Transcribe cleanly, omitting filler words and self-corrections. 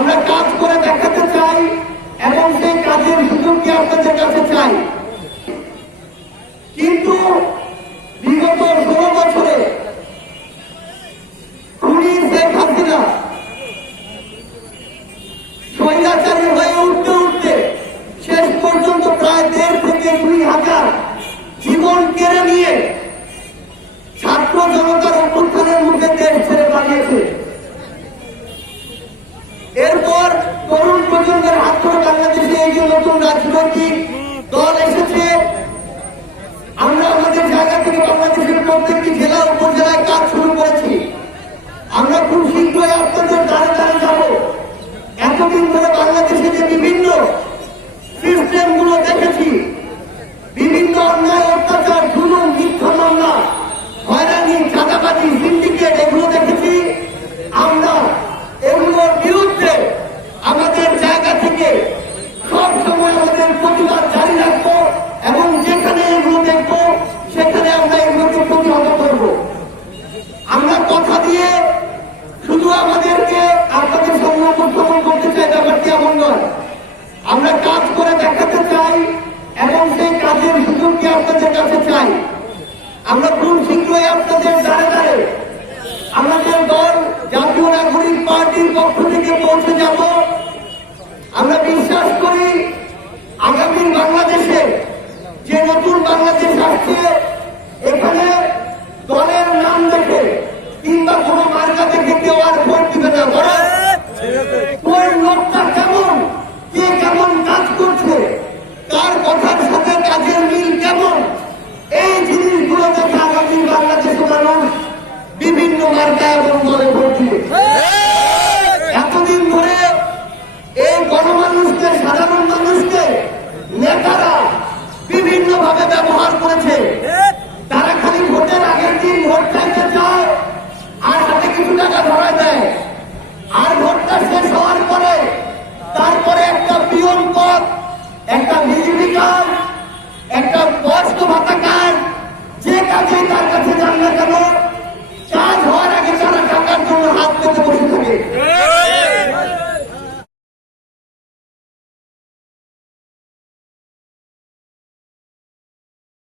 আমরা কাজ করে দেখাতে চাই এবং সেই কাজের সুযোগকে আপনাদের কাছে চাই। কিন্তু বিগত 16 বছরে খুনি শেখ হাসিনা স্বৈরাচারী হয়ে উঠতে উঠতে শেষ পর্যন্ত প্রায় 1.5 থেকে 2,000 জীবন কেড়ে নিয়ে ছাত্র জনতার অভ্যুত্থানের মুখে দেশ ছেড়ে পালিয়েছে। এরপর তরুণ প্রজন্মের হাত ধরে বাংলাদেশে এই যে নতুন রাজনৈতিক দল এসেছে, আমরা আমাদের জায়গা থেকে বাংলাদেশের প্রত্যেকটি জেলা উপজেলায় কাজ শুরু করেছি। আমরা খুব শীঘ্রই আপনাদের দ্বারে দ্বারে যাব। এতদিন ধরে বাংলাদেশে যে বিভিন্ন সিস্টেম গুলো দেখেছি, বিভিন্ন অন্যায় অত্যাচার, জুলুম, মিথ্যা মামলা, হয়রানি, চাঁদাবাজি, সিন্ডিকেট, এগুলো দেখেছি। আমরা এগুলোর বিরুদ্ধে আমাদের জায়গা থেকে সব সময় আমাদের প্রতিবাদ জারি রাখবো এবং যেখানে এগুলো দেখবো সেখানে আমরা এগুলোকে প্রতিহত করব। আমরা কথা দিয়ে শুধু আমাদেরকে আপনাদের সামনে উপস্থাপন করতে চাই, ব্যাপারটি এমন নয়। আমরা কাজ করে দেখাতে চাই এবং সেই কাজের সুযোগকে আপনাদের কাছে চাই। আমরা খুব শীঘ্রই আপনাদের দ্বারে দ্বারে আমাদের দল জাতীয় নাগরিক পার্টির পক্ষ থেকে পৌঁছে যাব। আমরা বিশ্বাস করি আগামী বাংলাদেশে যে নতুন বাংলাদেশ আসছে, এখানে দলের নাম দেখে কিংবা কোনো মার্কা দেখে কেউ আর ভোট দিবে না। কোন লোকটা কেমন, কে কেমন কাজ করছে, তার কথার সাথে কাজের মিল কেমন, এই জিনিসগুলো দেখে আগামী বাংলাদেশের মানুষ বিভিন্ন মার্কা এবং দলে ভোট দিবে। এতদিন ধরে এই গণমানুষকে, সাধারণ মানুষকে নেতারা বিভিন্ন ভাবে ব্যবহার করেছে। তারা খালি ভোটের আগের দিন ভোট চাইতে চায় আর হাতে কিছু টাকা ধরা দেয়, আর ভোটটা শেষ হওয়ার পরে তারপরে একটা পিয়ন পদ, একটা বিজেপি কার্ড, একটা বয়স্ক ভাতা কার্ড, যে কাজে তার কাছে যান না কেন, কাজ হওয়ার আগে তারা টাকার জন্য হাত পেতে বসে থাকে।